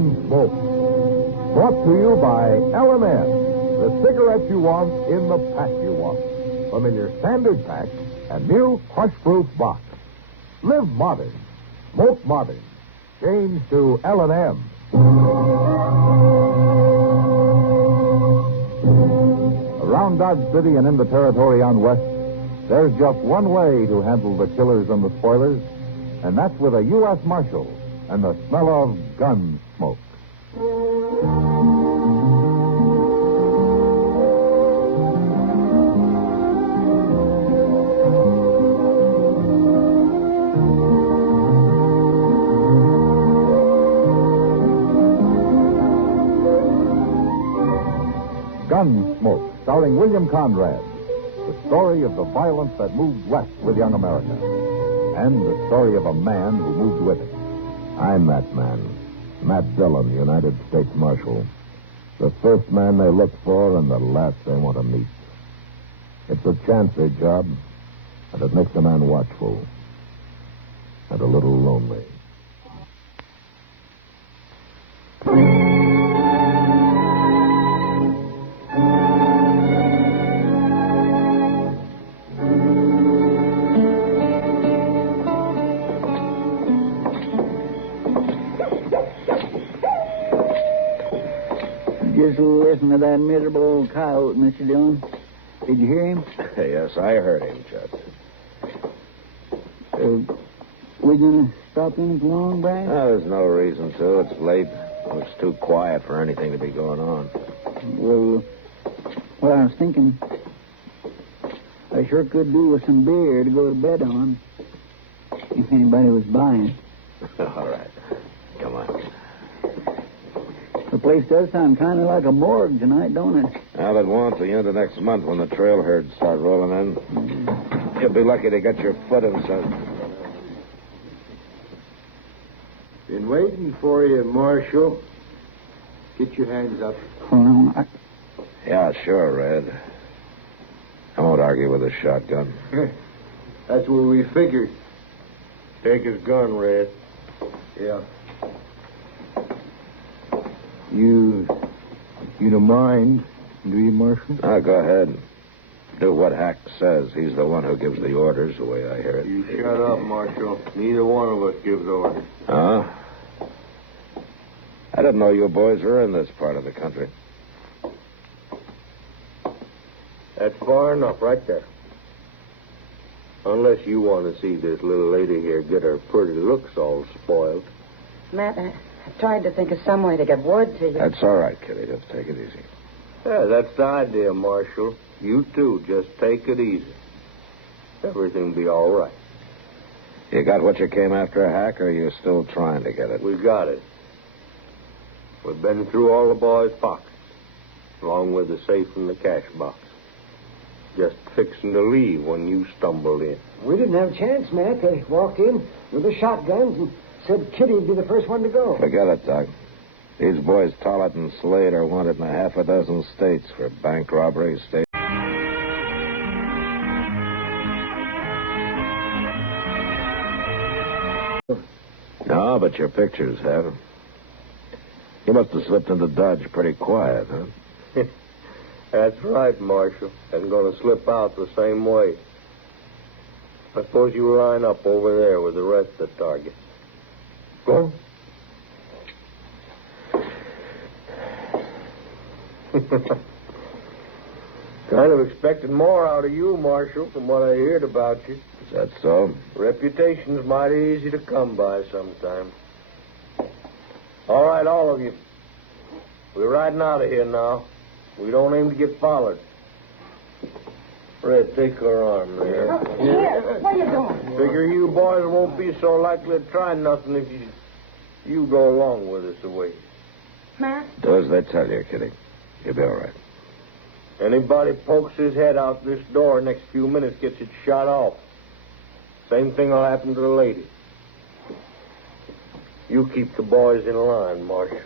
Gunsmoke. Brought to you by L&M, the cigarette you want in the pack you want. Familiar standard pack and new crush-proof box. Live modern. Smoke modern. Change to L&M. Around Dodge City and in the territory on West, there's just one way to handle the killers and the spoilers, and that's with a U.S. Marshal and the smell of gun smoke. Gunsmoke, starring William Conrad. The story of the violence that moved west with young America. And the story of a man who moved with it. I'm that man. Matt Dillon, United States Marshal. The first man they look for and the last they want to meet. It's a chancy job, and it makes a man watchful. And a little lonely. Just listen to that miserable old coyote, Mr. Dillon. Did you hear him? Yes, I heard him, Chester. We gonna stop in at the Long Branch? There's no reason to. It's late. Looks too quiet for anything to be going on. Well, what I was thinking, I sure could do with some beer to go to bed on, if anybody was buying. All right. Come on. The place does sound kind of like a morgue tonight, don't it? Well, it won't till the end of next month when the trail herds start rolling in. You'll be lucky to get your foot inside. Been waiting for you, Marshal. Get your hands up. Hold on. Yeah, sure, Red. I won't argue with a shotgun. That's what we figured. Take his gun, Red. Yeah. You don't mind, do you, Marshal? Go ahead. Do what Hack says. He's the one who gives the orders, the way I hear it. You shut up, Marshal. Neither one of us gives orders. Huh? I didn't know you boys were in this part of the country. That's far enough right there. Unless you want to see this little lady here get her pretty looks all spoiled. Matt, I tried to think of some way to get word to you. That's all right, Kitty. Just take it easy. Yeah, that's the idea, Marshal. You too, just take it easy. Everything'll be all right. You got what you came after, Hack, or are you still trying to get it? We got it. We've been through all the boys' pockets, along with the safe and the cash box. Just fixing to leave when you stumbled in. We didn't have a chance, Matt. They walked in with the shotguns and said Kitty'd be the first one to go. Forget it, Doc. These boys, Tollett and Slade, are wanted in a half a dozen states for bank robbery, state. No, but your pictures have. You must have slipped into Dodge pretty quiet, huh? That's right, Marshal. And going to slip out the same way. I suppose you line up over there with the rest of the targets. Go. Kind of expected more out of you, Marshal, from what I heard about you. Is that so? Reputation's mighty easy to come by sometimes. All right, all of you. We're riding out of here now. We don't aim to get followed. Red, take her arm there. Here, what are you doing? Figure you boys won't be so likely to try nothing if you go along with us away. Matt? Do as they tell you, Kitty. You'll be all right. Anybody pokes his head out this door next few minutes gets it shot off. Same thing will happen to the lady. You keep the boys in line, Marshal.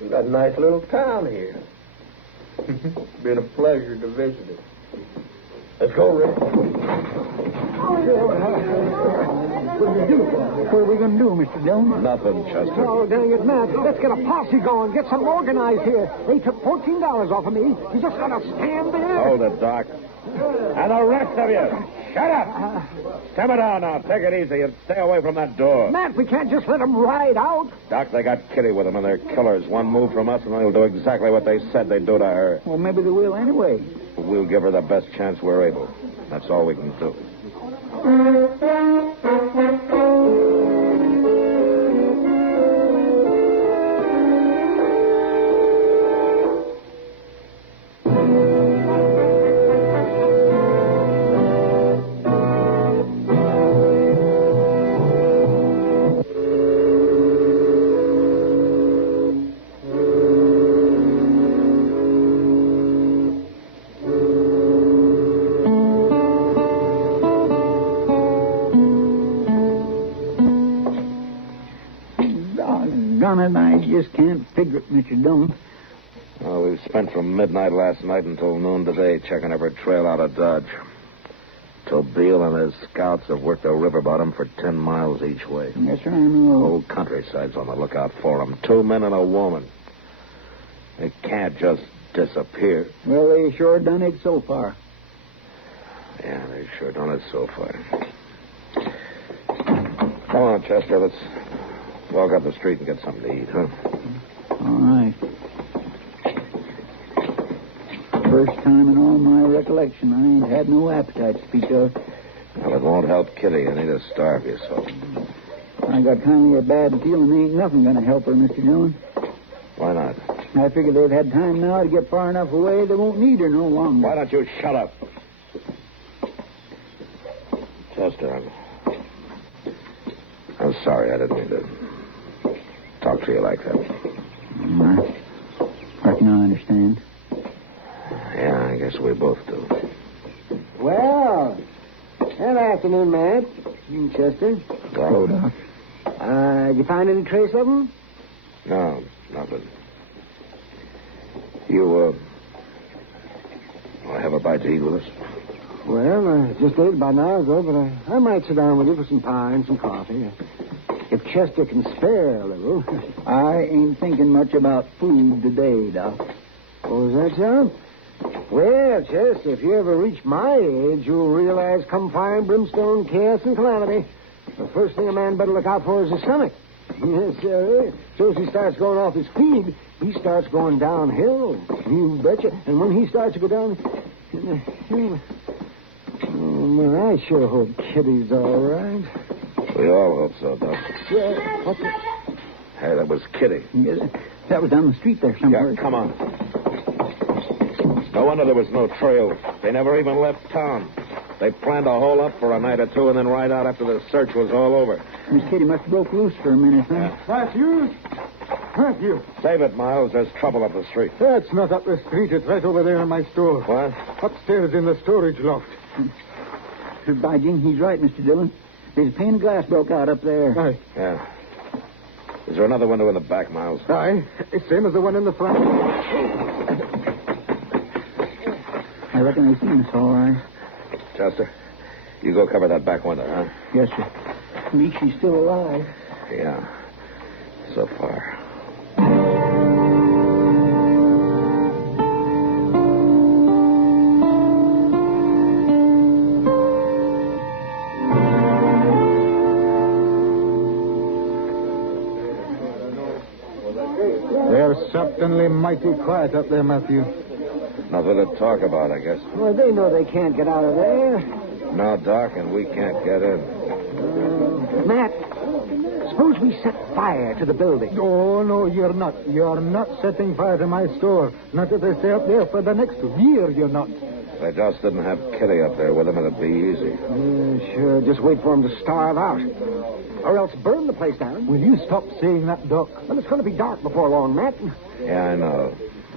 We got a nice little town here. Been a pleasure to visit it. Let's go, Rick. What are we going to do, Mr. Dillon? Nothing, Chester. Oh, dang it, Matt. Let's get a posse going. Get something organized here. They took $14 off of me. You just got to stand there. Hold it, Doc. And the rest of you, shut up. Simmer down now. Take it easy and stay away from that door. Matt, we can't just let them ride out. Doc, they got Kitty with them, and they're killers. One move from us, and they'll do exactly what they said they'd do to her. Well, maybe they will anyway. We'll give her the best chance we're able. That's all we can do. And I just can't figure it, Mr. Dillon. Well, we've spent from midnight last night until noon today checking every trail out of Dodge. Till Beale and his scouts have worked the river bottom for 10 miles each way. Yes, sir, I know. The whole countryside's on the lookout for them. 2 men and a woman. They can't just disappear. Well, they sure done it so far. Yeah, they've sure done it so far. Come on, Chester, let's walk up the street and get something to eat, huh? All right. First time in all my recollection, I ain't had no appetite to speak of. Well, it won't help Kitty. You need to starve yourself. I got kind of a bad feeling ain't nothing going to help her, Mr. Dillon. Why not? I figure they've had time now to get far enough away they won't need her no longer. Why don't you shut up? Chester, I'm sorry. I didn't mean to talk to you like that. I reckon I understand. Yeah, I guess we both do. Well, good afternoon, Matt. Chester. Hello, Doc. Did you find any trace of them? No, nothing. You, have a bite to eat with us? Well, I just ate about an hour ago, but I might sit down with you for some pie and some coffee. If Chester can spare a little. I ain't thinking much about food today, Doc. Oh, is that so? Well, Chester, if you ever reach my age, you'll realize come fire and brimstone, chaos and calamity, the first thing a man better look out for is his stomach. Yes, sir. So as he starts going off his feed, he starts going downhill. You betcha. And when he starts to go down... Oh, I sure hope Kitty's all right. We all hope so, Doc. Yeah, what the... Hey, that was Kitty. Yes, that was down the street there somewhere. Yeah, come on. No wonder there was no trail. They never even left town. They planned to hole up for a night or two and then ride out after the search was all over. Miss Kitty must have broke loose for a minute, huh? Yeah. Matthew? Matthew. Save it, Miles. There's trouble up the street. That's not up the street. It's right over there in my store. What? Upstairs in the storage loft. By Jing, he's right, Mr. Dillon. There's a pane of glass broke out up there. Aye. Yeah. Is there another window in the back, Miles? Aye. It's same as the one in the front. I reckon they've seen us all right. Chester, you go cover that back window, huh? Yes, sir. At least she's still alive. Yeah. So far. They're certainly mighty quiet up there, Matthew. Nothing to talk about, I guess. Well, they know they can't get out of there. No, Doc, and we can't get in. Matt, suppose we set fire to the building. Oh, no, you're not. You're not setting fire to my store. Not if they stay up there for the next year, you're not. If they just didn't have Kitty up there with them, it'd be easy. Yeah, sure. Just wait for them to starve out. Or else burn the place down. Will you stop saying that, Doc? Well, it's going to be dark before long, Matt. Yeah, I know.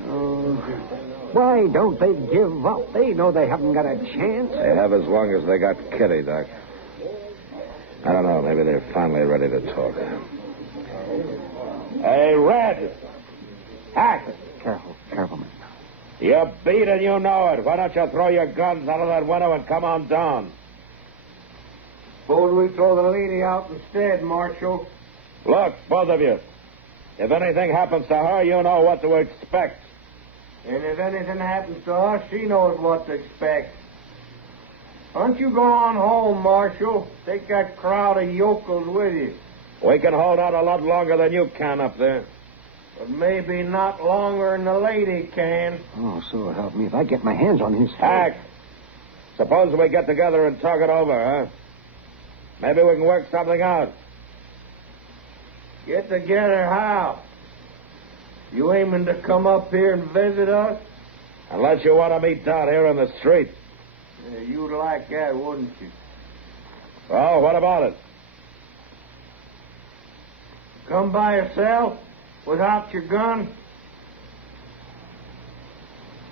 Oh, why don't they give up? They know they haven't got a chance. They have as long as they got Kitty, Doc. I don't know. Maybe they're finally ready to talk. Hey, Red! Hack! Careful, man. You're beat and you know it. Why don't you throw your guns out of that window and come on down? Suppose we throw the lady out instead, Marshal. Look, both of you. If anything happens to her, you know what to expect. And if anything happens to us, she knows what to expect. Why don't you go on home, Marshal? Take that crowd of yokels with you. We can hold out a lot longer than you can up there. But maybe not longer than the lady can. Oh, so help me if I get my hands on his Hack, suppose we get together and talk it over, huh? Maybe we can work something out. Get together how? You aiming to come up here and visit us? Unless you want to meet down here in the street. Yeah, you'd like that, wouldn't you? Well, what about it? Come by yourself? Without your gun?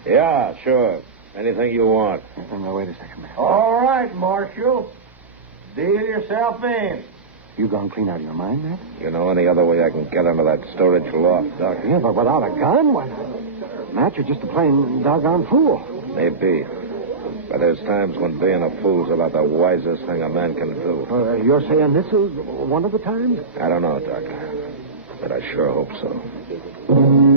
Yeah, sure. Anything you want. Now, wait a second, man. All right, Marshal. Deal yourself in. You gone clean out of your mind, man? You know any other way I can get into that storage loft, Doc? Yeah, but without a gun? What? Matt, you're just a plain doggone fool. Maybe. But there's times when being a fool's about the wisest thing a man can do. You're saying this is one of the times? I don't know, Doc. But I sure hope so.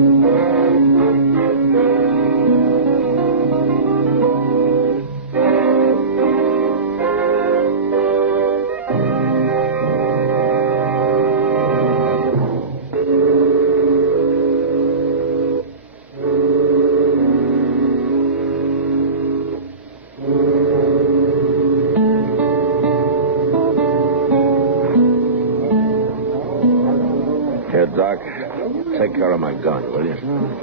Here, Doc, take care of my gun, will you?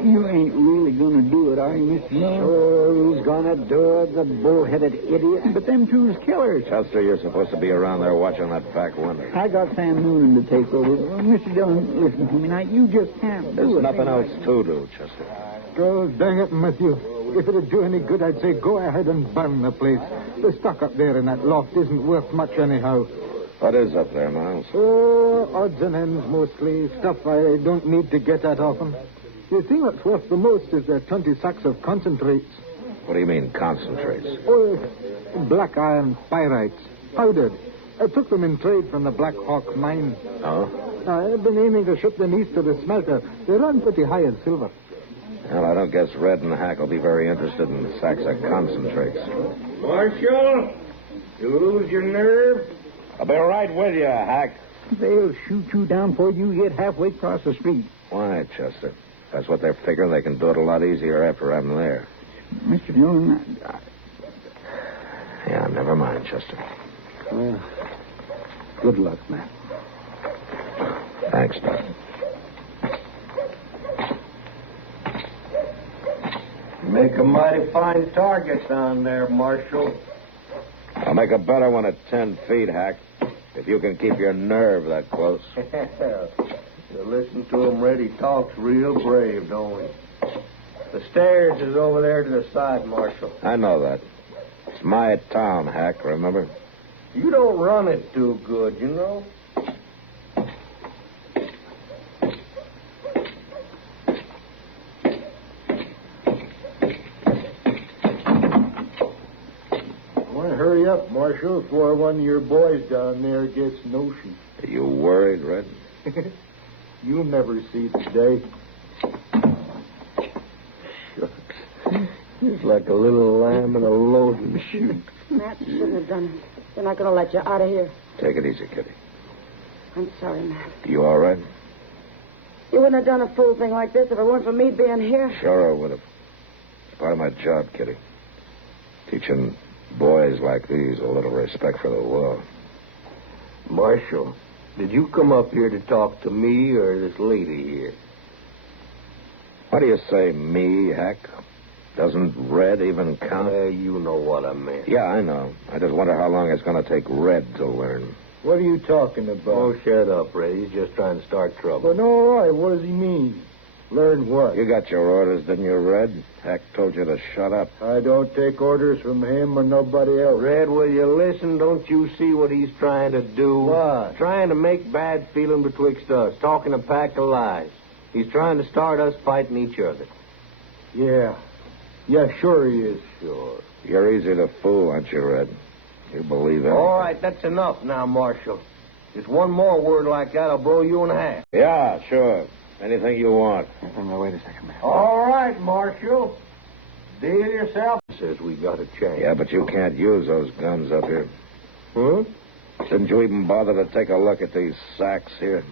You ain't really going to do it, are you, Mr. Dillon? Sure, who's gonna do it? The bull-headed idiot. But them two's killers. Chester, you're supposed to be around there watching that back window. I got Sam Noonan to take over. Well, Mr. Dillon, listen to me now. You just can't do There's it. nothing else to do, Chester. Oh, dang it, Matthew. If it'd do any good, I'd say go ahead and burn the place. The stock up there in that loft isn't worth much anyhow. What is up there, Miles? Oh, odds and ends mostly. Stuff I don't need to get at often. The thing that's worth the most is the 20 sacks of concentrates. What do you mean, concentrates? Oh, black iron pyrites. Powdered. I took them in trade from the Black Hawk mine. Oh? I've been aiming to ship them east to the smelter. They run pretty high in silver. Well, I don't guess Red and Hack will be very interested in sacks of concentrates. Marshal, you lose your nerve? I'll be right with you, Hack. They'll shoot you down before you get halfway across the street. Why, Chester? That's what they're figuring. They can do it a lot easier after I'm there. Mr. Dillon, Yeah, never mind, Chester. Well, good luck, Matt. Thanks, Doc. Make a mighty fine target down there, Marshal. I'll make a better one at 10 feet, Hack. If you can keep your nerve that close. You listen to him, Red. He talks real brave, don't he? The stairs is over there to the side, Marshal. I know that. It's my town, Hack, remember? You don't run it too good, you know. Hurry up, Marshal, before one of your boys down there gets notion. Are you worried, Red? You'll never see the day. Shucks. He's like a little lamb in a loading chute. Matt, you shouldn't have done it. They're not going to let you out of here. Take it easy, Kitty. I'm sorry, Matt. You all right? You wouldn't have done a fool thing like this if it weren't for me being here. Sure I would have. It's part of my job, Kitty. Teaching boys like these a little respect for the law. Marshal, did you come up here to talk to me or this lady here? What do you say, me, Hack? Doesn't Red even count? You know what I meant. Yeah, I know. I just wonder how long it's going to take Red to learn. What are you talking about? Oh, shut up, Red. He's just trying to start trouble. Well, no, all right. What does he mean? Learn what? You got your orders, didn't you, Red? Hack told you to shut up. I don't take orders from him or nobody else. Red, will you listen? Don't you see what he's trying to do? What? Trying to make bad feeling betwixt us, talking a pack of lies. He's trying to start us fighting each other. Yeah. Yeah, sure he is. Sure. You're easy to fool, aren't you, Red? You believe it. All right, that's enough now, Marshal. Just one more word like that, I'll blow you in half. Yeah, sure. Anything you want. Now, wait a second, man. All right, Marshal. Deal yourself. Says we got a chance. Yeah, but you can't use those guns up here. Huh? Didn't you even bother to take a look at these sacks here?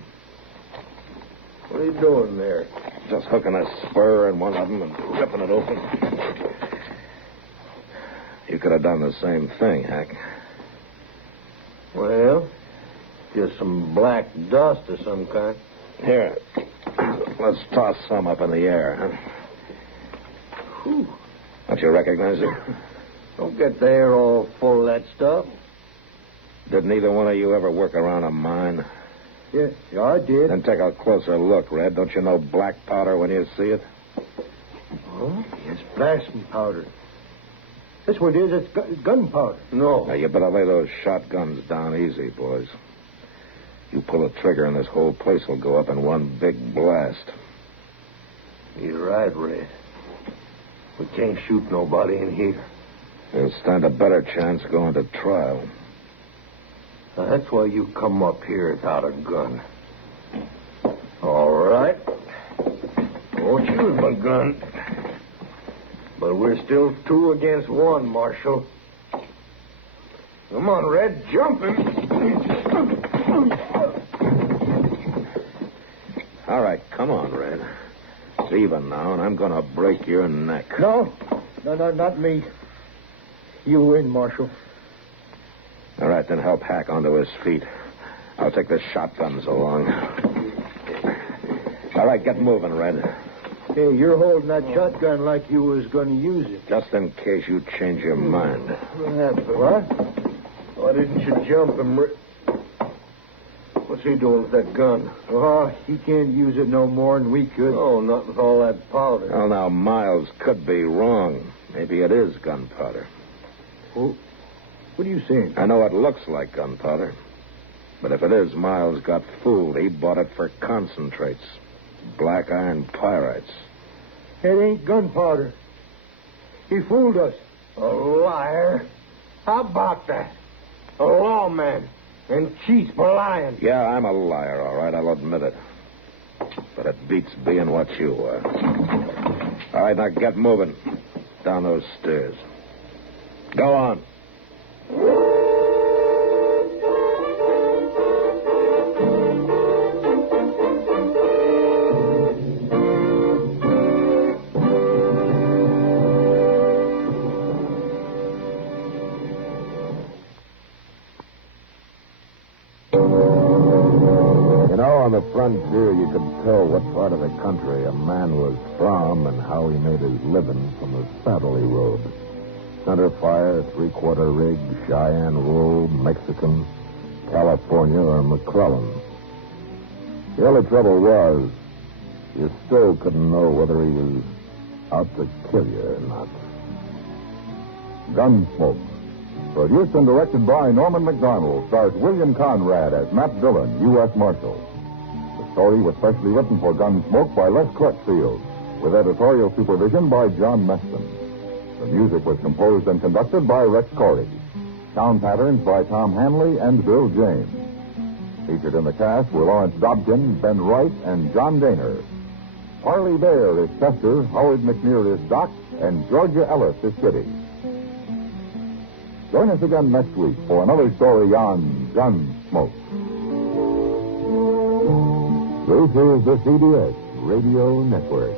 What are you doing there? Just hooking a spur in one of them and ripping it open. You could have done the same thing, Hack. Well, just some black dust of some kind. Here, let's toss some up in the air, huh? Whew. Don't you recognize it? Don't get the air all full of that stuff. Didn't either one of you ever work around a mine? Yeah, I did. Then take a closer look, Red. Don't you know black powder when you see it? Oh, it's blasting powder. That's what it is. It's gunpowder. No. Now, you better lay those shotguns down easy, boys. You pull a trigger and this whole place will go up in one big blast. You're right, Red. We can't shoot nobody in here. You'll stand a better chance going to trial. Now, that's why you come up here without a gun. All right. I won't use my gun. But we're still 2 against 1, Marshal. Come on, Red, jump him. All right, come on, Red. It's even now, and I'm going to break your neck. No, not me. You win, Marshal. All right, then help Hack onto his feet. I'll take the shotguns along. All right, get moving, Red. Hey, you're holding that shotgun like you was going to use it. Just in case you change your mind. What happened? What? Why didn't you jump him? What's he doing with that gun? Oh, he can't use it no more than we could. Oh, not with all that powder. Well, now, Miles could be wrong. Maybe it is gunpowder. Oh, what are you saying? I know it looks like gunpowder. But if it is, Miles got fooled. He bought it for concentrates. Black iron pyrites. It ain't gunpowder. He fooled us. A liar? How about that? A lawman and cheats for lying. Yeah, I'm a liar, all right. I'll admit it. But it beats being what you are. All right, now get moving. Down those stairs. Go on. On the frontier, you could tell what part of the country a man was from and how he made his living from the saddle he rode. Center fire, 3/4 rig, Cheyenne wool, Mexican, California, or McClellan. The only trouble was, you still couldn't know whether he was out to kill you or not. Gunsmoke. Produced and directed by Norman MacDonnell, stars William Conrad as Matt Dillon, U.S. Marshal. The story was specially written for Gunsmoke by Les Crutchfield, with editorial supervision by John Meston. The music was composed and conducted by Rex Corey. Sound patterns by Tom Hanley and Bill James. Featured in the cast were Lawrence Dobkin, Ben Wright, and John Daner. Parley Baer is Chester, Howard McNear is Doc, and Georgia Ellis is Kitty. Join us again next week for another story on Gunsmoke. This is the CBS Radio Network.